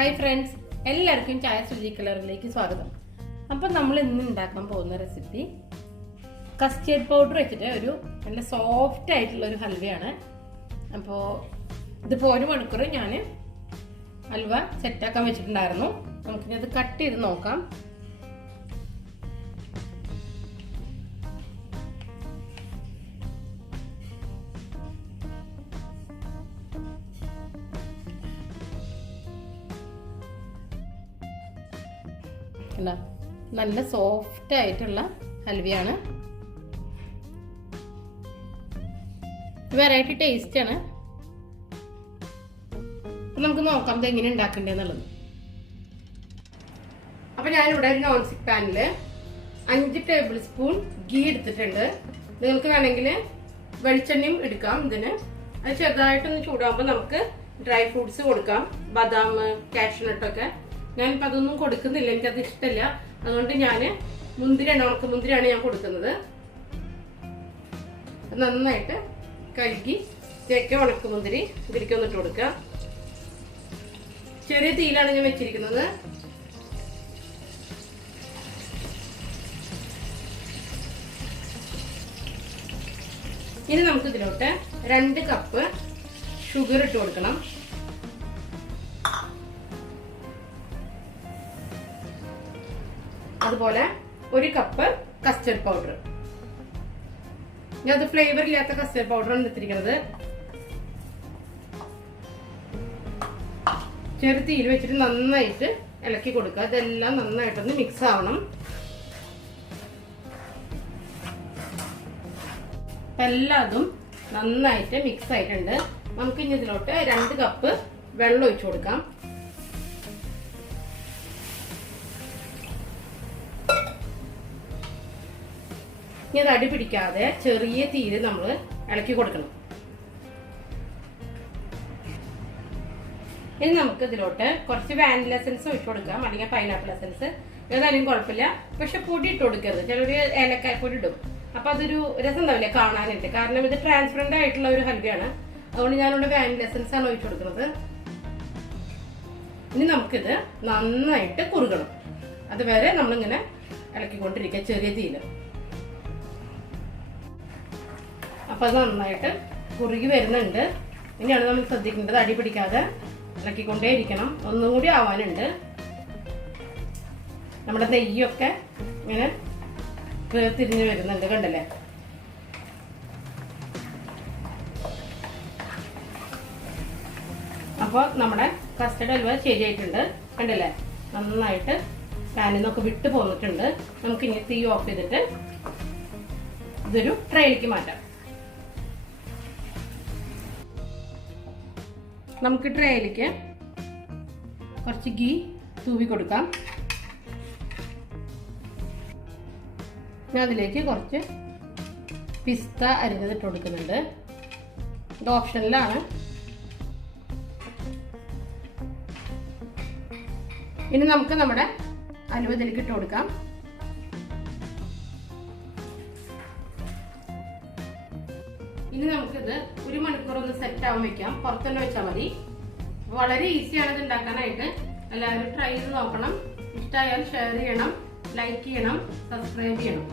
Hi friends, എല്ലാവർക്കും ചായ സുജി കളറിലേക്ക് സ്വാഗതം. അപ്പം നമ്മൾ ഇന്ന് ഉണ്ടാക്കാൻ പോകുന്ന റെസിപ്പി കസ്റ്റേർഡ് പൗഡർ വെച്ചിട്ട് ഒരു നല്ല സോഫ്റ്റ് ആയിട്ടുള്ള ഒരു ഹൽവയാണ്. അപ്പോൾ ഇതിപ്പോൾ 1 മണിക്കൂർ ഞാൻ ഹൽവ സെറ്റാക്കാൻ വെച്ചിട്ടുണ്ടായിരുന്നു. നമുക്കിനി അത് കട്ട് ചെയ്ത് നോക്കാം. നല്ല സോഫ്റ്റ് ആയിട്ടുള്ള ഹൽവയാണ്. വെറൈറ്റി ടേസ്റ്റ് ആണ്. നമുക്ക് നോക്കാം ഇത് എങ്ങനെ ഉണ്ടാക്കണ്ടെന്നുള്ളത്. അപ്പൊ ഞാനിവിടെ ഒരു നോൺ സ്റ്റിക് പാനില് 5 ടേബിൾ സ്പൂൺ ഗീ എടുത്തിട്ടുണ്ട്. നിങ്ങൾക്ക് വേണമെങ്കിൽ വെളിച്ചെണ്ണയും എടുക്കാം. ഇതിന് അത് ചെറുതായിട്ടൊന്ന് ചൂടാകുമ്പോൾ നമുക്ക് ഡ്രൈ ഫ്രൂട്ട്സ് കൊടുക്കാം. ബദാം, കാഷ്യൂനട്ടൊക്കെ. ഞാനിപ്പോൾ അതൊന്നും കൊടുക്കുന്നില്ല, എനിക്കത് ഇഷ്ടമില്ല. അതുകൊണ്ട് ഞാൻ മുന്തിരിയാണ്, ഉണക്ക മുന്തിരിയാണ് ഞാൻ കൊടുക്കുന്നത്. നന്നായിട്ട് കഴുകി തേക്ക ഉണക്ക മുന്തിരി ഇതിലേക്ക് ഒന്നിട്ട് കൊടുക്കുക. ചെറിയ തീയിലാണ് ഞാൻ വെച്ചിരിക്കുന്നത്. ഇനി നമുക്ക് ഇതിലോട്ട് 2 കപ്പ് ഷുഗർ ഇട്ട് കൊടുക്കണം. അതുപോലെ 1 കപ്പ് കസ്റ്റർഡ് പൗഡർ. ഞാൻ അത് ഫ്ലേവർ ഇല്ലാത്ത കസ്റ്റർഡ് പൗഡറാണ് എടുത്തിരിക്കുന്നത്. ചെറു തീയിൽ വെച്ചിട്ട് നന്നായിട്ട് ഇളക്കി കൊടുക്കുക. ഇതെല്ലാം നന്നായിട്ടൊന്ന് മിക്സ് ആവണം. എല്ലാതും നന്നായിട്ട് മിക്സ് ആയിട്ടുണ്ട്. നമുക്ക് ഇനി ഇതിലോട്ട് 2 കപ്പ് വെള്ളം ഒഴിച്ചു കൊടുക്കാം. ഇനി അത് അടി പിടിക്കാതെ ചെറിയ തീയിൽ നമ്മൾ ഇളക്കി കൊടുക്കണം. ഇനി നമുക്ക് ഇതിലോട്ട് കുറച്ച് വാനില എസൻസ് ഒഴിച്ചു കൊടുക്കാം, അല്ലെങ്കിൽ പൈനാപ്പിൾ എസൻസ്, ഏതായാലും കുഴപ്പമില്ല. പക്ഷെ പൊടി ഇട്ട് കൊടുക്കരുത്. ചിലർ ഏലക്കായ പൊടി ഇടും. അപ്പൊ അതൊരു രസം ഉണ്ടാവില്ല കാണാനായിട്ട്. കാരണം ഇത് ട്രാൻസ്പെറന്റ് ആയിട്ടുള്ള ഒരു ഹൽവയാണ്. അതുകൊണ്ട് ഞാനിവിടെ വാനില എസൻസ് ആണ് ഒഴിച്ചു കൊടുക്കുന്നത്. ഇനി നമുക്കിത് നന്നായിട്ട് കുറുകണം. അതുവരെ നമ്മളിങ്ങനെ ഇളക്കിക്കൊണ്ടിരിക്കുക ചെറിയ തീയിൽ. അപ്പൊ അത് നന്നായിട്ട് കുറുകി വരുന്നുണ്ട്. ഇനിയാണ് നമ്മൾ ശ്രദ്ധിക്കേണ്ടത്, അടി പിടിക്കാതെ ഇളക്കിക്കൊണ്ടേ ഇരിക്കണം. ഒന്നും കൂടി ആവാനുണ്ട്. നമ്മുടെ നെയ്യൊക്കെ ഇങ്ങനെ തിരിഞ്ഞു വരുന്നുണ്ട്, കണ്ടല്ലേ? അപ്പോൾ നമ്മുടെ കസ്റ്റർഡ് ഹൽവ ശരിയായിട്ടുണ്ട്, കണ്ടല്ലേ? നന്നായിട്ട് പാനിൽ നിന്നൊക്കെ വിട്ടു പോന്നിട്ടുണ്ട്. നമുക്ക് ഇനി തീ ഓഫ് ചെയ്തിട്ട് ഇതൊരു ട്രേയിലേക്ക് മാറ്റാം. നമുക്ക് ട്രേയിലേക്ക് കുറച്ച് ഗീ തൂവി കൊടുക്കാം. ഞാൻ അതിലേക്ക് കുറച്ച് പിസ്ത അരിഞ്ഞതിട്ട് കൊടുക്കുന്നുണ്ട്. ഇത് ഓപ്ഷനിലാണ്. ഇനി നമുക്ക് നമ്മുടെ ഹൽവ ഇതിലേക്ക് ഇട്ട് കൊടുക്കാം. ഇനി നമുക്കിത് 1 മണിക്കൂർ ഒന്ന് സെറ്റ് ആവാൻ വെക്കാം. പുറത്തുതന്നെ വെച്ചാൽ മതി. വളരെ ഈസിയാണ് ഇത് ഉണ്ടാക്കാനായിട്ട്. എല്ലാവരും ട്രൈ ചെയ്ത് നോക്കണം. ഇഷ്ടമായാൽ ഷെയർ ചെയ്യണം, ലൈക്ക് ചെയ്യണം, സബ്സ്ക്രൈബ് ചെയ്യണം.